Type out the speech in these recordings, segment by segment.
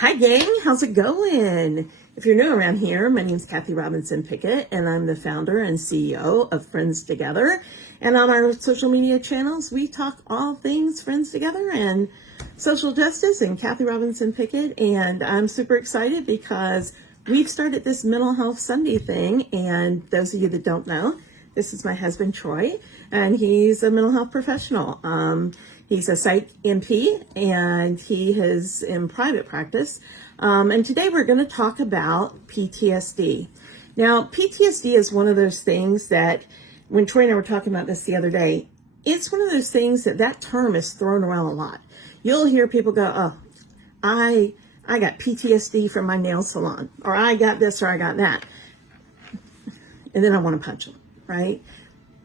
Hi gang, how's it going? If you're new around here, my name's Kathy Robinson Pickett and I'm the founder and CEO of Friends Together. And on our social media channels, we talk all things Friends Together and social justice and Kathy Robinson Pickett. And I'm super excited because we've started this Mental Health Sunday thing. And those of you that don't know, this is my husband, Troy, and he's a mental health professional. He's a psych MP and he is in private practice. And today we're going to talk about PTSD. Now, PTSD is one of those things that when Troy and I were talking about this the other day, it's one of those things that term is thrown around a lot. You'll hear people go, oh, I got PTSD from my nail salon, or I got this, or I got that. And then I want to punch them, right?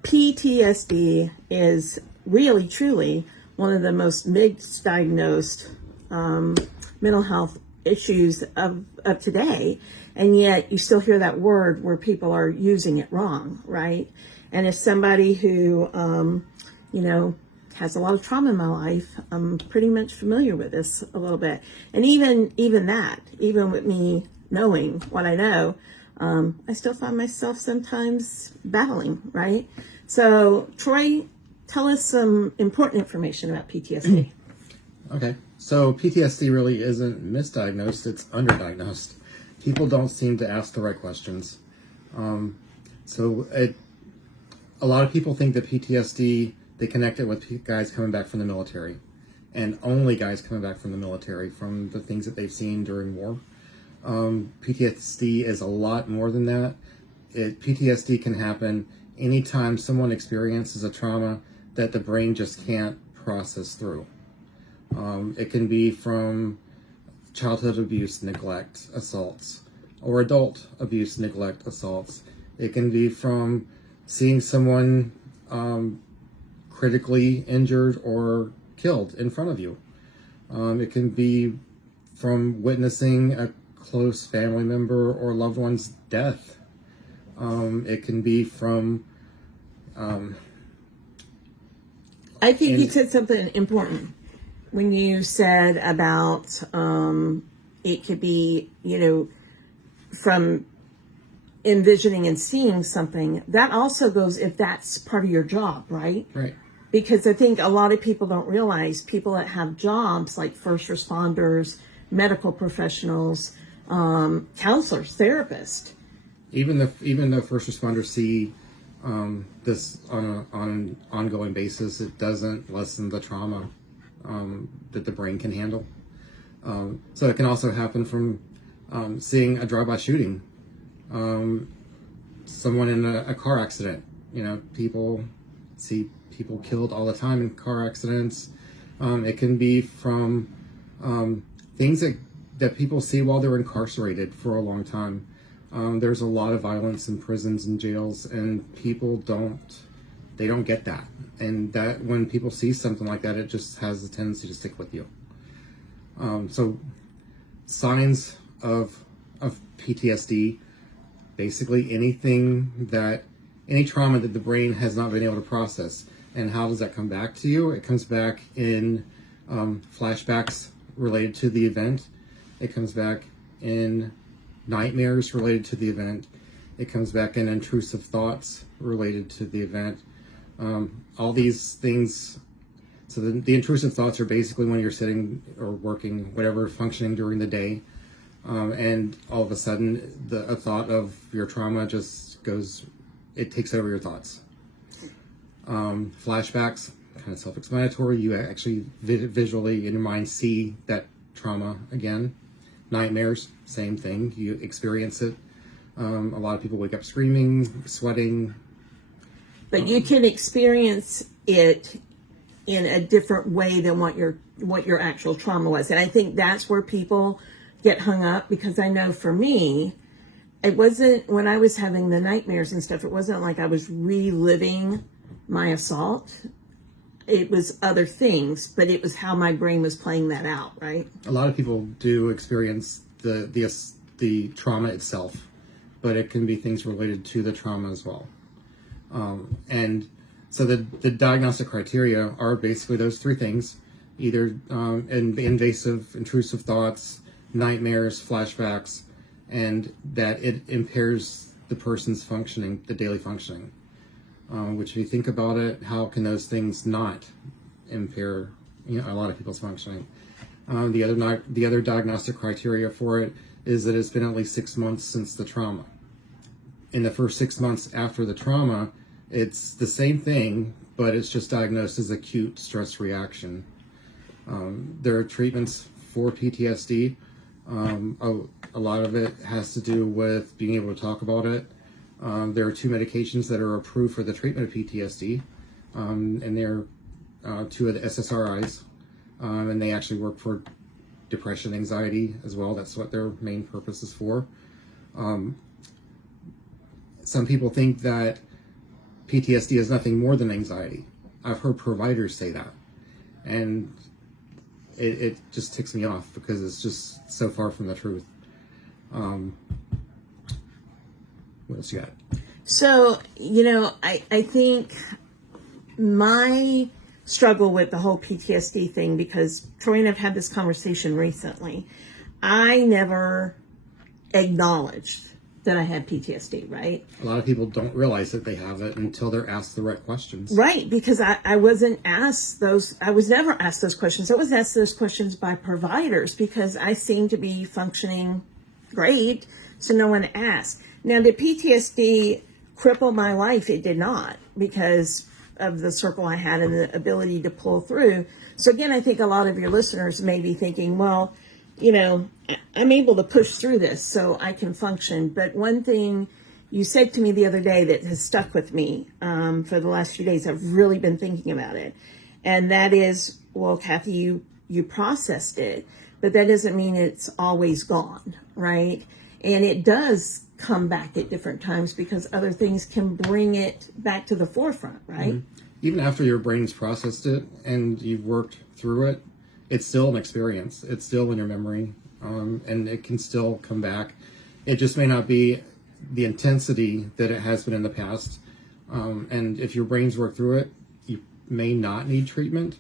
PTSD is really, truly one of the most misdiagnosed mental health issues of today. And yet you still hear that word where people are using it wrong, right? And as somebody who, has a lot of trauma in my life, I'm pretty much familiar with this a little bit. And even with me knowing what I know, I still find myself sometimes battling, right? So Troy, tell us some important information about PTSD. Okay, so PTSD really isn't misdiagnosed, it's underdiagnosed. People don't seem to ask the right questions. A lot of people think that PTSD, they connect it with guys coming back from the military, and only guys coming back from the military from the things that they've seen during war. PTSD is a lot more than that. PTSD can happen anytime someone experiences a trauma that the brain just can't process through. It can be from childhood abuse, neglect, assaults, or adult abuse, neglect, assaults. It can be from seeing someone critically injured or killed in front of you. It can be from witnessing a close family member or loved one's death. It can be from... I think you said something important when you said about it could be, from envisioning and seeing something. That also goes if that's part of your job, right? Right. Because I think a lot of people don't realize people that have jobs like first responders, medical professionals, counselors, therapists. Even though first responders see this on an ongoing basis, it doesn't lessen the trauma that the brain can handle. So it can also happen from seeing a drive-by shooting, someone in a car accident. People see people killed all the time in car accidents. It can be from things that people see while they're incarcerated for a long time. There's a lot of violence in prisons and jails, and people don't get that. And that when people see something like that, it just has a tendency to stick with you. So signs of PTSD, basically any trauma that the brain has not been able to process. And how does that come back to you? It comes back in flashbacks related to the event. It comes back in nightmares related to the event. It comes back in intrusive thoughts related to the event. All these things. So the intrusive thoughts are basically when you're sitting or working, whatever, functioning during the day, and all of a sudden a thought of your trauma just goes, it takes over your thoughts. Flashbacks, kind of self-explanatory. You actually visually in your mind see that trauma again. Nightmares, same thing. You experience it. A lot of people wake up screaming, sweating. But you can experience it in a different way than what your actual trauma was. And I think that's where people get hung up, because I know for me, it wasn't, when I was having the nightmares and stuff, it wasn't like I was reliving my assault. It was other things, but it was how my brain was playing that out, right? A lot of people do experience the trauma itself, but it can be things related to the trauma as well. And so the diagnostic criteria are basically those three things: either invasive, intrusive thoughts, nightmares, flashbacks, and that it impairs the person's functioning, the daily functioning. Which, if you think about it, how can those things not impair, a lot of people's functioning? The other diagnostic criteria for it is that it's been at least 6 months since the trauma. In the first 6 months after the trauma, it's the same thing, but it's just diagnosed as acute stress reaction. There are treatments for PTSD. A lot of it has to do with being able to talk about it. There are 2 medications that are approved for the treatment of PTSD, and they're 2 of the SSRIs, and they actually work for depression, anxiety as well. That's what their main purpose is for. Some people think that PTSD is nothing more than anxiety. I've heard providers say that, and it just ticks me off because it's just so far from the truth. What else you got? So, I think my struggle with the whole PTSD thing, because Troy and I've had this conversation recently, I never acknowledged that I had PTSD, right? A lot of people don't realize that they have it until they're asked the right questions. Right, because I wasn't asked I was never asked those questions. I was asked those questions by providers because I seemed to be functioning great, so no one asked. Now, did PTSD cripple my life? It did not, because of the circle I had and the ability to pull through. So again, I think a lot of your listeners may be thinking, well, I'm able to push through this so I can function. But one thing you said to me the other day that has stuck with me for the last few days, I've really been thinking about it. And that is, well, Kathy, you processed it, but that doesn't mean it's always gone, right? And it does come back at different times because other things can bring it back to the forefront, right? Mm-hmm. Even after your brain's processed it and you've worked through it, it's still an experience. It's still in your memory, and it can still come back. It just may not be the intensity that it has been in the past. And if your brain's worked through it, you may not need treatment.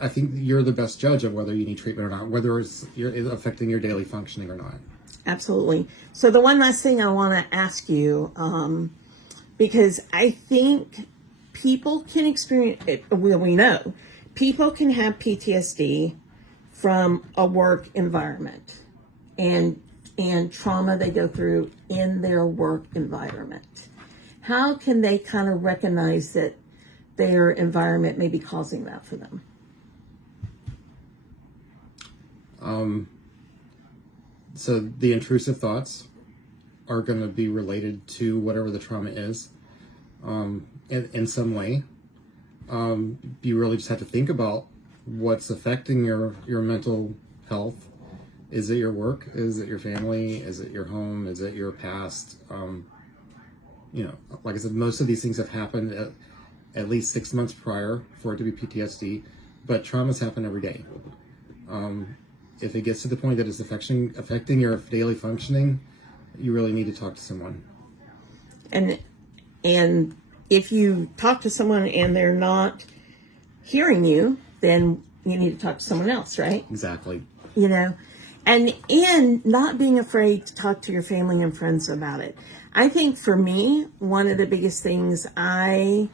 I think you're the best judge of whether you need treatment or not, whether it's affecting your daily functioning or not. Absolutely. So the one last thing I want to ask you, because I think people can experience it. Well, we know people can have PTSD from a work environment and trauma they go through in their work environment. How can they kind of recognize that their environment may be causing that for them? So the intrusive thoughts are going to be related to whatever the trauma is, in some way. You really just have to think about what's affecting your mental health. Is it your work? Is it your family? Is it your home? Is it your past? Like I said, most of these things have happened at least 6 months prior for it to be PTSD, but traumas happen every day. If it gets to the point that it's affecting your daily functioning, you really need to talk to someone. And if you talk to someone and they're not hearing you, then you need to talk to someone else, right? Exactly. And not being afraid to talk to your family and friends about it. I think for me, one of the biggest things I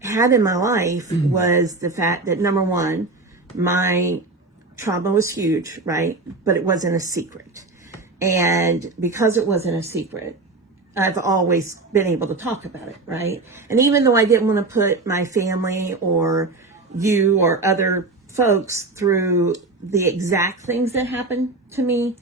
had in my life was the fact that, number one, my trauma was huge, right? But it wasn't a secret. And because it wasn't a secret, I've always been able to talk about it, right? And even though I didn't want to put my family or you or other folks through the exact things that happened to me,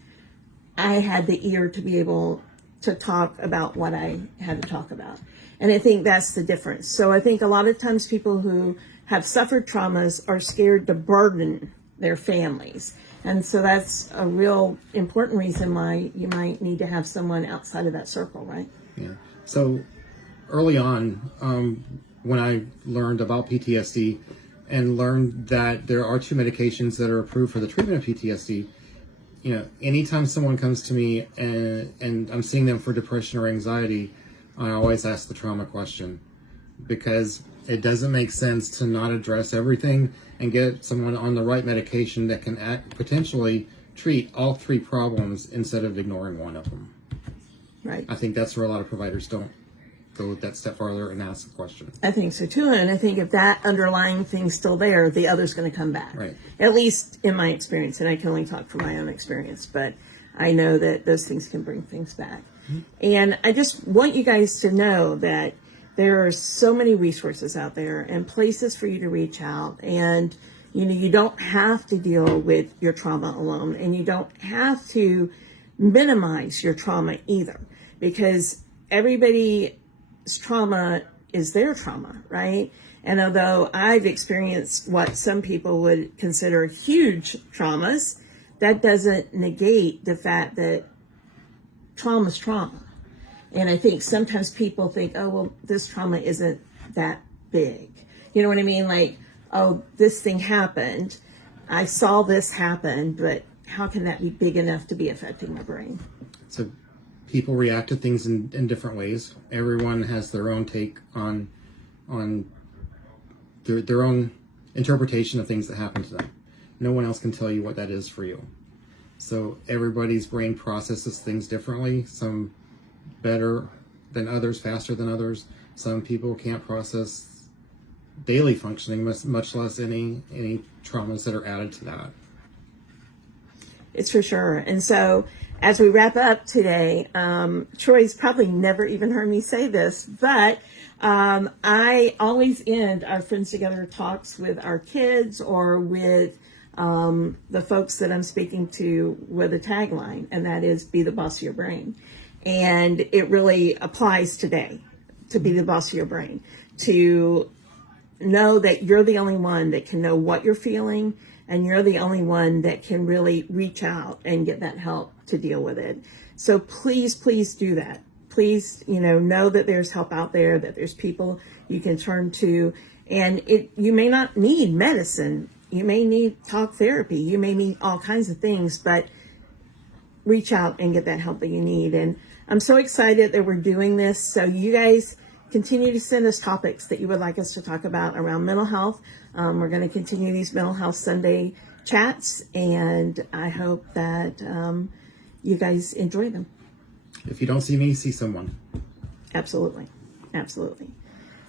I had the ear to be able to talk about what I had to talk about. And I think that's the difference. So I think a lot of times people who have suffered traumas are scared to burden their families. And so that's a real important reason why you might need to have someone outside of that circle, right? Yeah. So early on, when I learned about PTSD and learned that there are 2 medications that are approved for the treatment of PTSD, anytime someone comes to me and I'm seeing them for depression or anxiety, I always ask the trauma question, because It doesn't make sense to not address everything and get someone on the right medication that can potentially treat all three problems instead of ignoring one of them. Right. I think that's where a lot of providers don't go that step farther and ask the question. I think so too. And I think if that underlying thing's still there, the other's going to come back. Right. At least in my experience. And I can only talk from my own experience, but I know that those things can bring things back. Mm-hmm. And I just want you guys to know that there are so many resources out there and places for you to reach out. And, you know, you don't have to deal with your trauma alone, and you don't have to minimize your trauma either, because everybody's trauma is their trauma, right? And although I've experienced what some people would consider huge traumas, that doesn't negate the fact that trauma's trauma. And I think sometimes people think, oh, well, this trauma isn't that big. You know what I mean? Like, oh, this thing happened. I saw this happen, but how can that be big enough to be affecting my brain? So people react to things in different ways. Everyone has their own take on their own interpretation of things that happen to them. No one else can tell you what that is for you. So everybody's brain processes things differently. Some better than others, faster than others. Some people can't process daily functioning, much less any traumas that are added to that. It's for sure. And so as we wrap up today, Troy's probably never even heard me say this, but I always end our Friends Together talks with our kids or with the folks that I'm speaking to with a tagline, and that is, be the boss of your brain. And it really applies today, to be the boss of your brain, to know that you're the only one that can know what you're feeling, and you're the only one that can really reach out and get that help to deal with it. So please, please do that. Please, know that there's help out there, that there's people you can turn to, and you may not need medicine. You may need talk therapy. You may need all kinds of things, but reach out and get that help that you need. And I'm so excited that we're doing this. So you guys continue to send us topics that you would like us to talk about around mental health. We're going to continue these Mental Health Sunday chats, and I hope that you guys enjoy them. If you don't see me, see someone. Absolutely. Absolutely.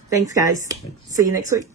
Thanks, guys. See you next week.